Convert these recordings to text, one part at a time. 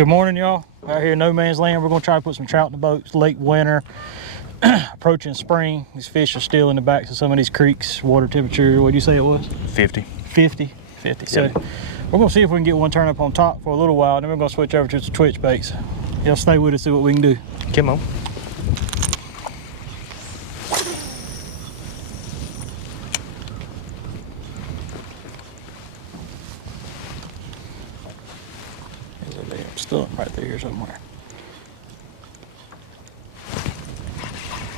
Good morning, y'all. Out here in no man's land, we're gonna try to put some trout in the boat. It's late winter, approaching spring. These fish are still in the backs of some of these creeks. Water temperature, what did you say it was? 50. 50. Yep. So we're gonna see if we can get one turn up on top for a little while, and then we're gonna switch over to some twitch baits. Y'all stay with us, see what we can do. Come on. Still right there here somewhere.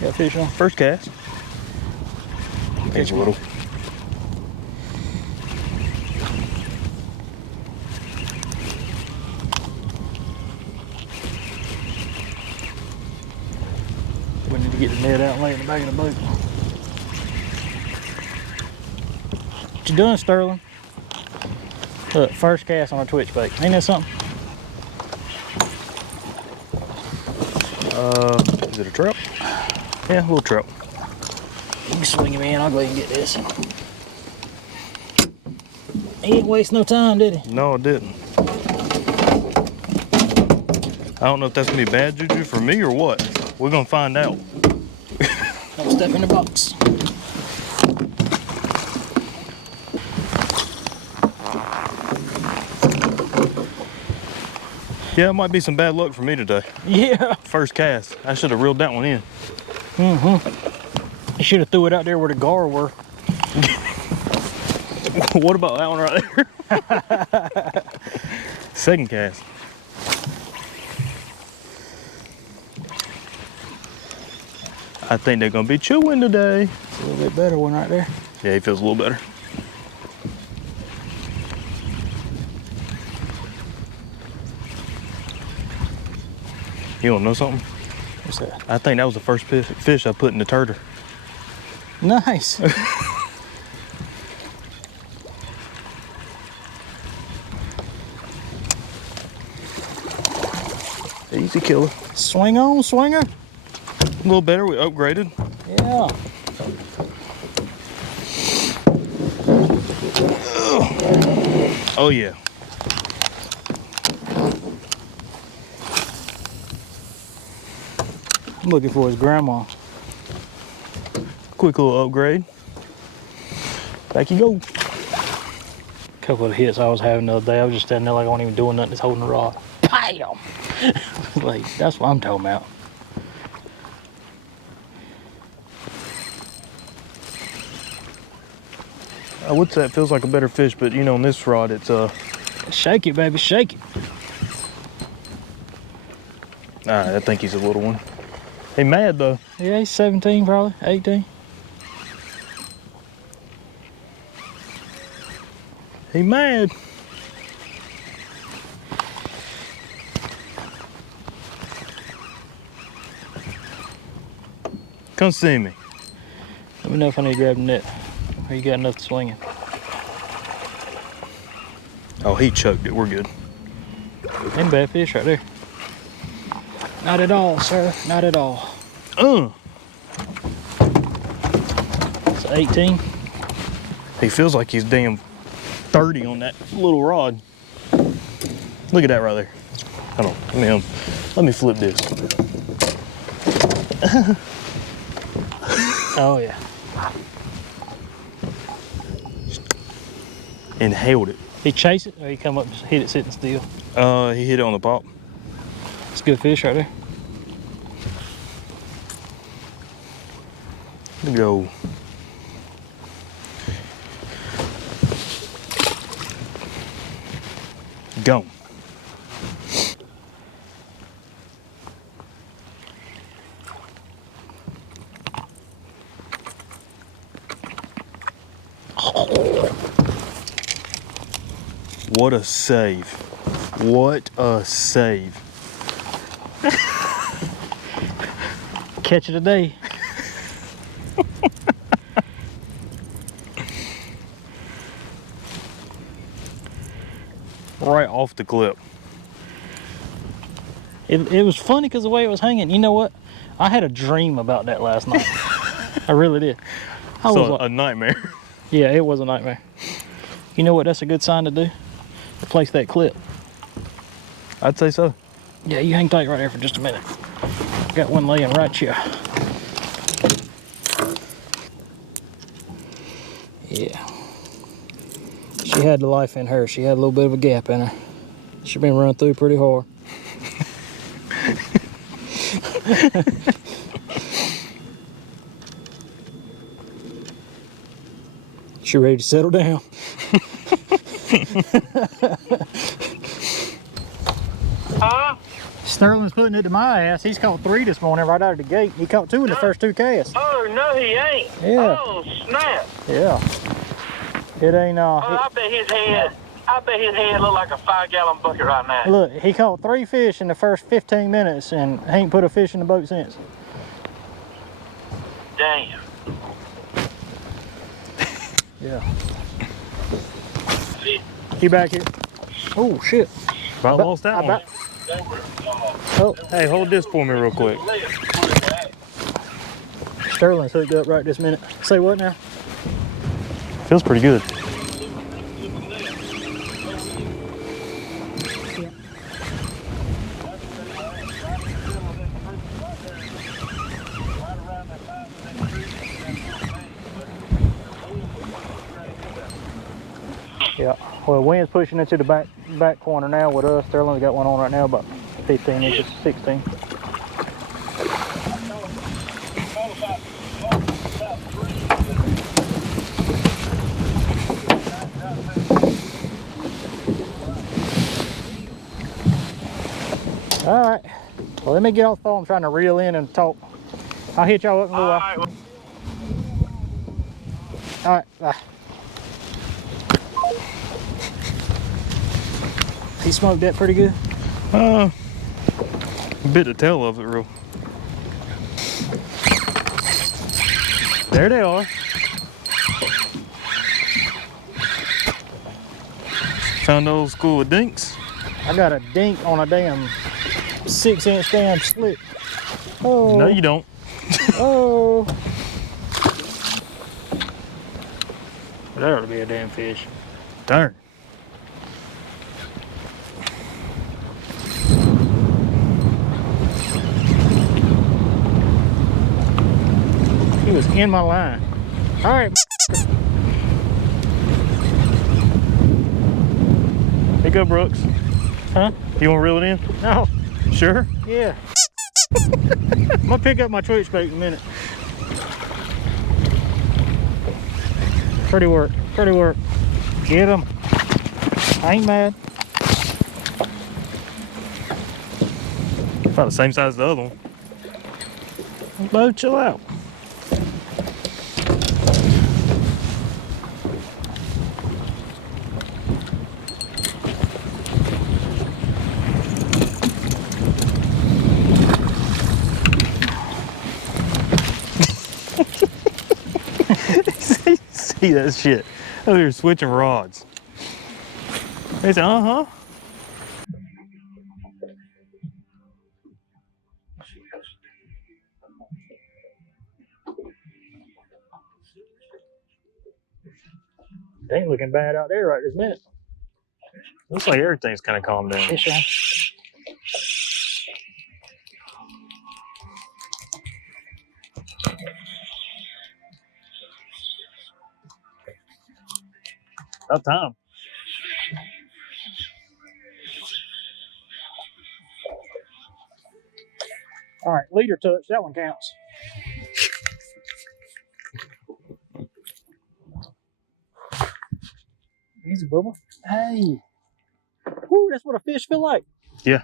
Got fish on? First cast. It's a little. We need to get the net out and lay it in the back of the boat. What you doing, Sterling? Look, first cast on our twitch bait. Ain't that something? Is it a trout? Yeah, a little trout. You can swing him in. I'll go ahead and get this. He didn't waste no time, did he? No, it didn't. I don't know if that's gonna be bad juju for me or what. We're gonna find out. Don't step in the box. Yeah, it might be some bad luck for me today. Yeah. First cast. I should have reeled that one in. You should have threw it out there where the gar were. What about that one right there? Second cast. I think they're gonna be chewing today. It's a little bit better one right there. Yeah, he feels a little better. You wanna know something? What's that? I think that was the first fish I put in the turtle. Nice. Easy killer. Swing on, swinger. A little better, we upgraded. Yeah. Oh yeah. I'm looking for his grandma. Quick little upgrade. Back you go. Couple of hits I was having the other day. I was just standing there like I wasn't even doing nothing, just holding the rod. Bam! Like, that's what I'm talking about. I would say it feels like a better fish, but you know, on this rod, it's Shake it, baby, shake it. I think he's a little one. He mad though. Yeah, he's 17 probably, 18. He mad. Come see me. Let me know if I need to grab the net. Or you got enough to swing it. Oh, he chugged it. We're good. Ain't bad fish right there. Not at all, sir. Not at all. It's 18. He feels like he's damn 30 on that little rod. Look at that right there. Hold on. Let me flip this. Oh yeah. And held it. He chased it or he come up and hit it sitting still? He hit it on the pop. It's a good fish right there. Go. Go. What a save. What a save. Catch it today. Right off the clip. It was funny because the way it was hanging. You know what? I had a dream about that last night. I really did. So a nightmare. Yeah, it was a nightmare. You know what? That's a good sign to do. Replace that clip. I'd say so. Yeah, you hang tight right there for just a minute. Got one laying right here. Yeah. She had the life in her. She had a little bit of a gap in her. She's been run through pretty hard. She ready to settle down. Huh? Sterling's putting it to my ass. He's caught 3 this morning right out of the gate. He caught 2 in the first 2 casts. Oh, no, he ain't. Yeah. Oh, snap. Yeah. It ain't, I bet his head look like a 5-gallon bucket right now. look, he caught 3 fish in the first 15 minutes and ain't put a fish in the boat since. Damn. Yeah. He back here. Oh, shit. About lost that one. Oh, Hey, hold this for me real quick. Sterling's hooked up right this minute. Say what now? Feels pretty good. Yeah. Well, wind's pushing into the back corner now with us. Sterling's got one on right now, about 15 inches, 16. All right. Well, let me get off the phone. I'm trying to reel in and talk. I'll hit y'all up in a little while. All right. Bye. He smoked that pretty good. Bit the tail of it real. There they are. Found the old school of dinks. I got a dink on a damn 6-inch damn slit. Oh. No, you don't. Oh. That ought to be a damn fish. Darn. He was in my line. All right. Hey, go, Brooks. Huh? You want to reel it in? No. Sure. Yeah. I'm gonna pick up my twitch bait in a minute. Pretty work. Pretty work. Get him. I ain't mad. About the same size as the other one. Bo, chill out. See that shit. Oh, you're switching rods. They said, uh-huh. They ain't looking bad out there right this minute. Looks like everything's kind of calmed down. Yes, sir. About time. All right, leader touch. That one counts. Easy, Bubba. Hey. Woo, that's what a fish feel like. Yeah.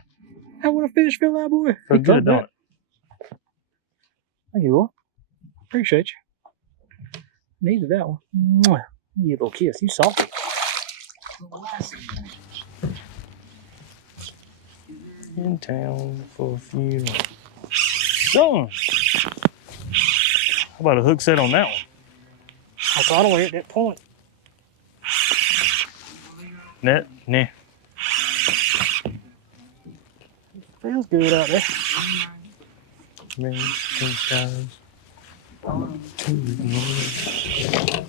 That's what a fish feel like, boy. Feel good, don't it? Thank you, boy. Appreciate you. Needed that one. Mwah. Give you a little kiss. You salty. In town for a few. Done. How about a hook set on that one? That's all the way at that point. Net? Nah. Feels good out there.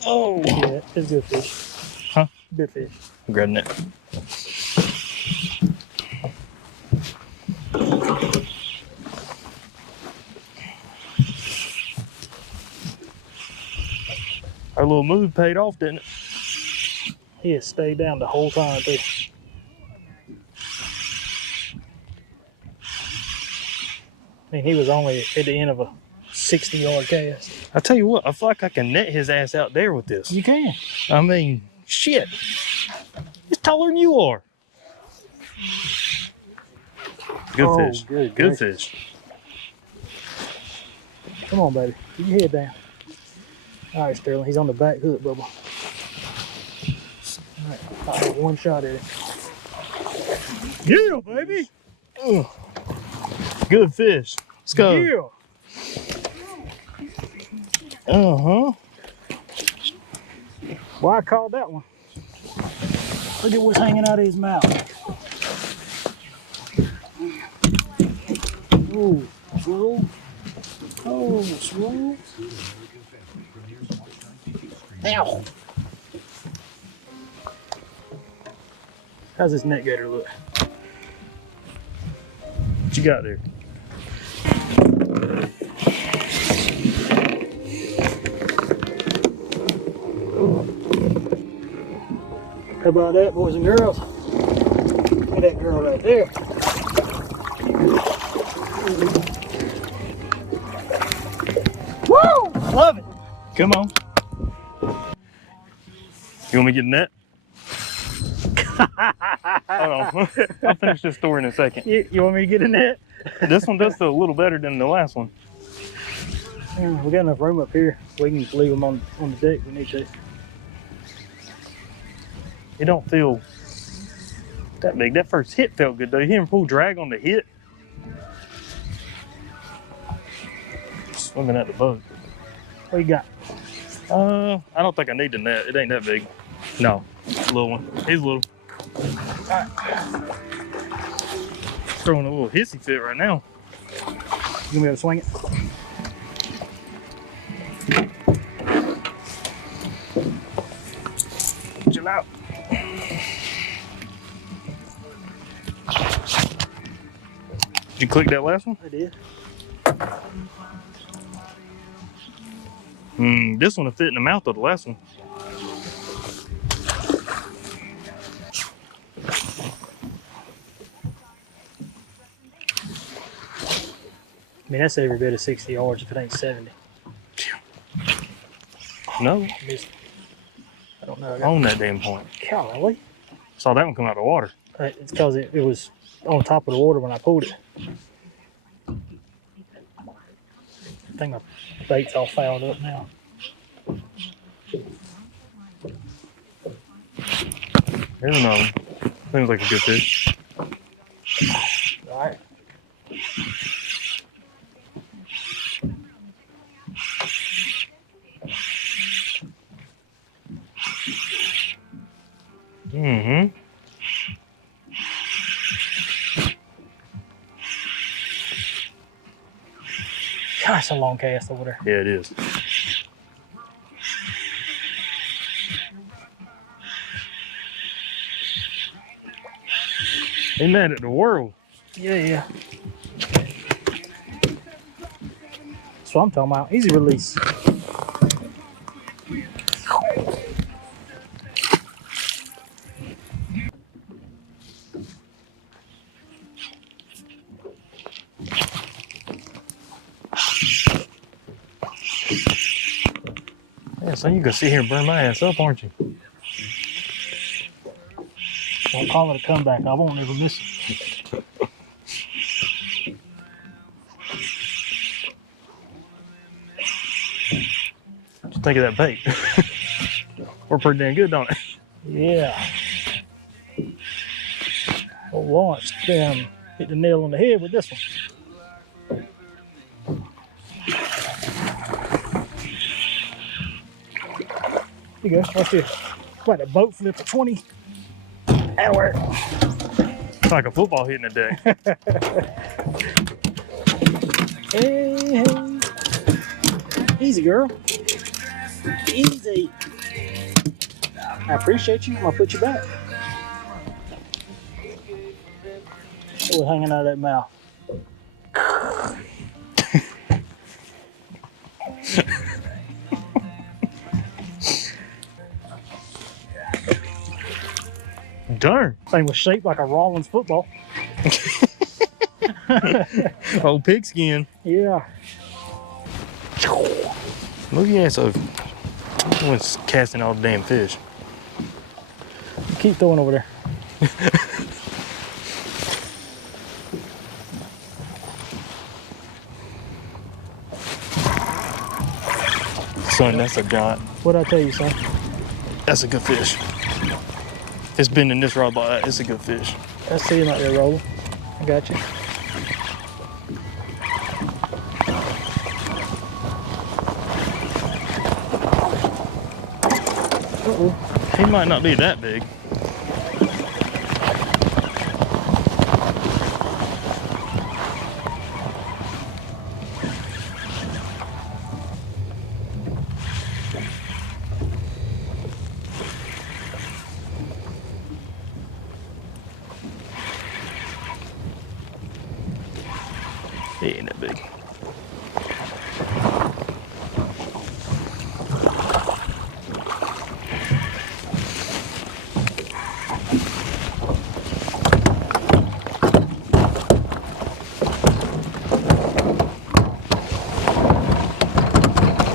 Oh, yeah, it's good fish. Huh? Good fish. I'm grabbing it. Our little move paid off, didn't it? He had stayed down the whole time too. I mean, he was only at the end of a 60-yard cast. I tell you what, I feel like I can net his ass out there with this. You can. I mean, shit. He's taller than you are. Good fish. Good fish. Come on, baby. Get your head down. All right, Sterling. He's on the back hook, Bubba. All right. I'll have one shot at it. Yeah, baby. Ugh. Good fish. Let's go. Yeah. Uh-huh. Well, I called that one. Look at what's hanging out of his mouth. Oh, swirl. Oh, swirl. Ow. How's this net gator look? What you got there? How about that, boys and girls? Look at that girl right there. Woo! Love it. Come on. You want me to get a net? Hold on. I'll finish this story in a second. You want me to get a net? This one does feel a little better than the last one. Yeah, we got enough room up here. We can leave them on the deck if we need to. It don't feel that big. That first hit felt good though. You hear him pull drag on the hit? Swimming at the boat. What you got? I don't think I need the net. It ain't that big. No, it's a little one. He's little. Right. Throwing a little hissy fit right now. You gonna be able to swing it? Chill out. Did you click that last one? I did. This one will fit in the mouth of the last one. I mean, that's every bit of 60 yards if it ain't 70. No, I don't know. on that damn point. Golly. Saw that one come out of the water. It's because it was on top of the water when I pulled it. I think my bait's all fouled up now. There's another one. Seems like a good fish. All right. Mm-hmm. Gosh, it's a long cast over there. Yeah, it is. He mad at the world. Yeah. That's what I'm talking about. Easy release. Yeah, so you can sit here and burn my ass up, aren't you? Don't call it a comeback. I won't ever miss it. What you think of that bait? We're pretty damn good, don't it? Yeah. Well, Lawrence hit the nail on the head with this one. Here you go. Watch this. Like a boat flip for 20. That'll work. It's like a football hitting the deck. Hey. Easy, girl. Easy. I appreciate you. I'm going to put you back. It was hanging out of that mouth. Darn. Thing was shaped like a Rollins football. Old pigskin. Yeah. Move your ass over. One's casting all the damn fish. Keep throwing over there. Son, that's a giant. What'd I tell you, son? That's a good fish. It's been in this rod like that. It's a good fish. I see him out there rolling. I got you. Uh-oh. He might not be that big. He ain't that big.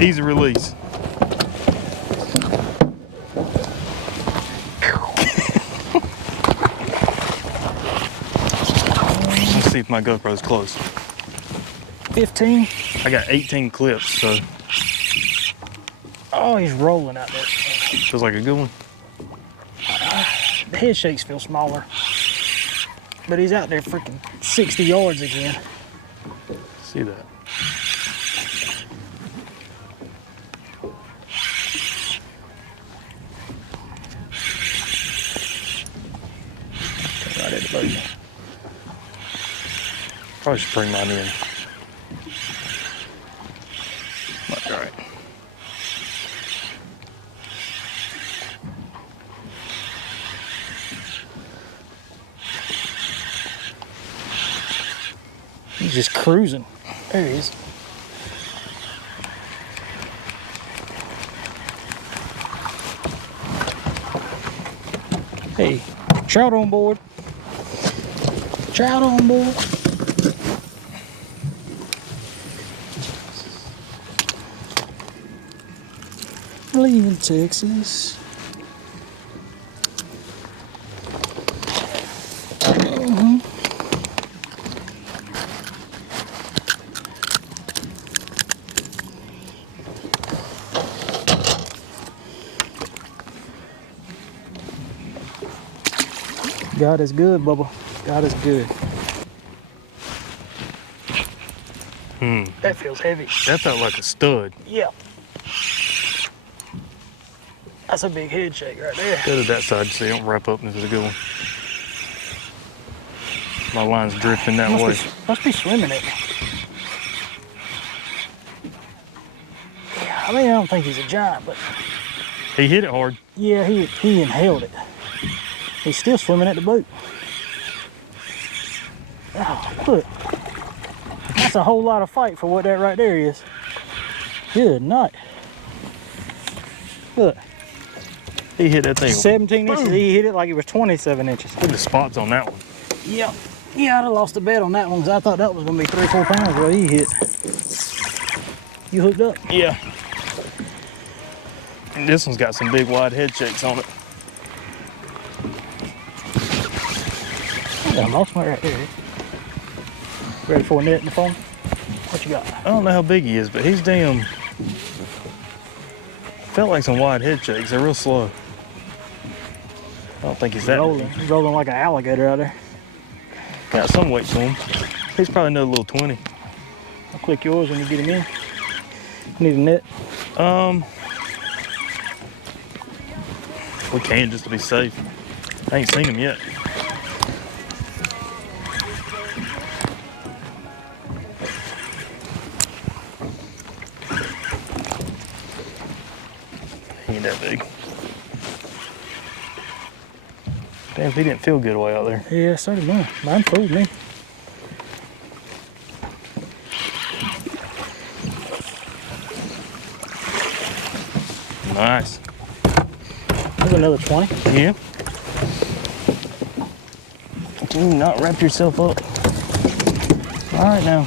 Easy release. Let's see if my GoPro's close. 15. I got 18 clips, so Oh, he's rolling out there. feels like a good one. The head shakes feel smaller. But he's out there freaking 60 yards again. See that? Right at the boat. Probably should bring mine in. Might be all right. He's just cruising. There he is. Hey, trout on board. Trout on board. Leaving Texas. God is good, Bubba. God is good. That feels heavy. That felt like a stud. Yeah. That's a big head shake right there. Go to that side so you don't wrap up if it's a good one. My line's drifting that way. Must be swimming at me. Yeah, I mean, I don't think he's a giant, but He hit it hard. yeah, he inhaled it. He's still swimming at the boat. Oh, look. That's a whole lot of fight for what that right there is. Good night. Look, He hit that thing. 17 inches. Boom. He hit it like it was 27 inches. Look at the spots on that one. Yeah. Yeah, I'd have lost a bet on that one because I thought that was going to be 3 or 4 pounds what he hit. You hooked up? Yeah. And this one's got some big wide head shakes on it. I lost my right there. Ready for a net in the phone? What you got? I don't know how big he is, but he's damn. Felt like some wide head shakes. They're real slow. I don't think he's that Rolling. big. He's rolling like an alligator out there. Got some weight to him. He's probably another little 20. I'll click yours when you get him in. Need a net. We can just to be safe. I ain't seen him yet. He ain't that big. Damn, he didn't feel good way out there. Yeah, so did mine. Mine fooled me. Nice. There's another 20. Yeah. You not wrap yourself up. All right now.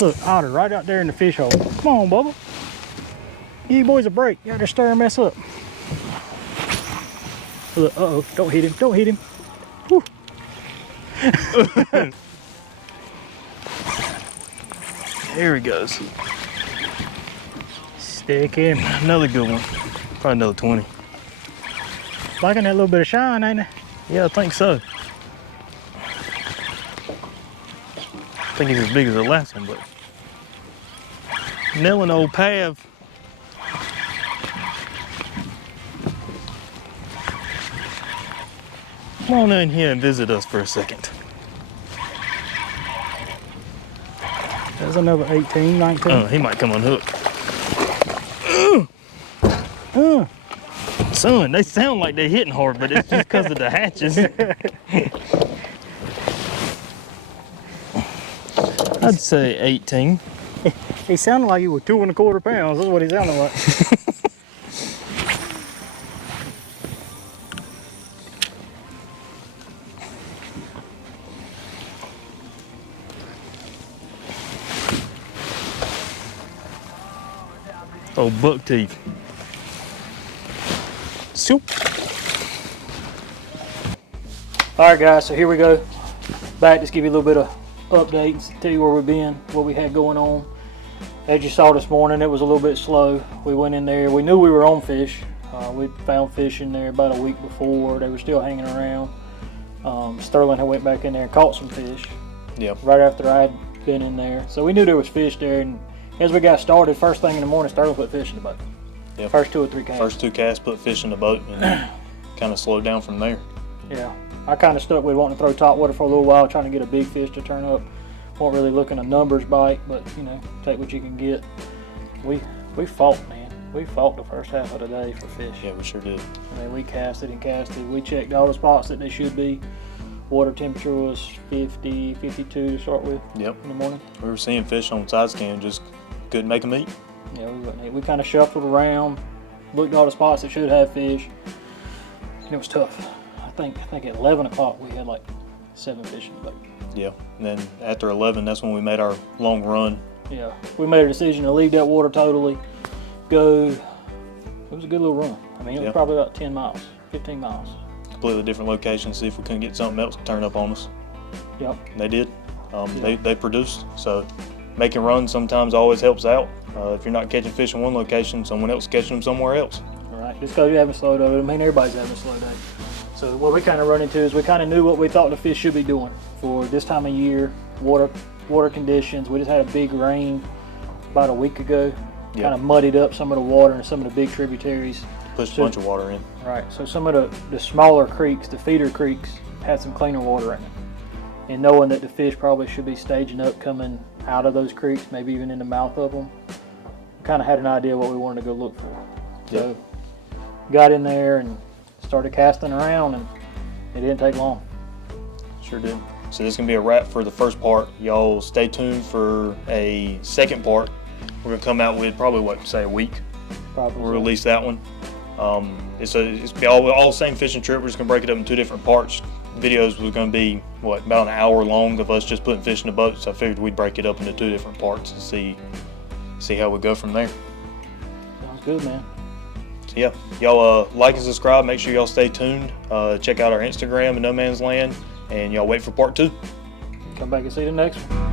Look, otter right out there in the fish hole. Come on, Bubba. Give you boys a break. You out there stir and mess up. Look, uh-oh, don't hit him, don't hit him. Whew. There he goes. Stick him. Another good one. Probably another 20. Liking that little bit of shine, ain't it? Yeah, I think so. I think he's as big as the last one, but nailing old Pav. Come on in here and visit us for a second. There's another 18, 19. Oh, he might come unhooked. Son, they sound like they're hitting hard, but it's just because of the hatches. I'd say 18. He sounded like he was 2 1/4 pounds. That's what he sounded like. Oh, buck teeth. Soup. All right, guys, so here we go. Back, just give you a little bit of updates, tell you where we've been, what we had going on. As you saw this morning, it was a little bit slow. We went in there, we knew we were on fish. We found fish in there about a week before. They were still hanging around. Sterling had went back in there and caught some fish. Yep. Right after I had been in there. So we knew there was fish there, and as we got started, first thing in the morning, Sterling put fish in the boat. Yep. First 2 or 3 casts. First 2 casts, put fish in the boat, and kind of slowed down from there. Yeah, I kind of stuck with wanting to throw top water for a little while, trying to get a big fish to turn up. Weren't really looking a numbers bite, but you know, take what you can get. We fought, man. We fought the first half of the day for fish. Yeah, we sure did. I mean, we casted and casted. We checked all the spots that they should be. Water temperature was 50, 52 to start with. Yep. In the morning. We were seeing fish on side scan, just couldn't make them eat. Yeah, we kind of shuffled around, looked at all the spots that should have fish, and it was tough. I think at 11 o'clock we had like 7 fish in the boat. Yeah, and then after 11, that's when we made our long run. Yeah, we made a decision to leave that water totally, go. It was a good little run. I mean, it was probably about 10 miles, 15 miles. Completely different location, see if we couldn't get something else to turn up on us. Yep. And they did. They produced, so making runs sometimes always helps out. If you're not catching fish in one location, someone else catching them somewhere else. All right, just because you're having a slow day, I mean, everybody's having a slow day. So what we kind of run into is we kind of knew what we thought the fish should be doing for this time of year, water conditions. We just had a big rain about a week ago, kind of muddied up some of the water and some of the big tributaries. Pushed a bunch of water in. Right, so some of the smaller creeks, the feeder creeks, had some cleaner water in it. And knowing that the fish probably should be staging up coming out of those creeks, maybe even in the mouth of them, kind of had an idea what we wanted to go look for. So got in there and started casting around, and it didn't take long. Sure did. So this is going to be a wrap for the first part. Y'all stay tuned for a second part. We're going to come out with probably, a week? Probably. We'll release that one. It's all the same fishing trip. We're just going to break it up in 2 different parts. Videos was going to be, about an hour long of us just putting fish in the boat. So I figured we'd break it up into 2 different parts and see how we go from there. Sounds good, man. So yeah, y'all like and subscribe. Make sure y'all stay tuned. Check out our Instagram at No Man's Land, and y'all wait for part 2. Come back and see the next one.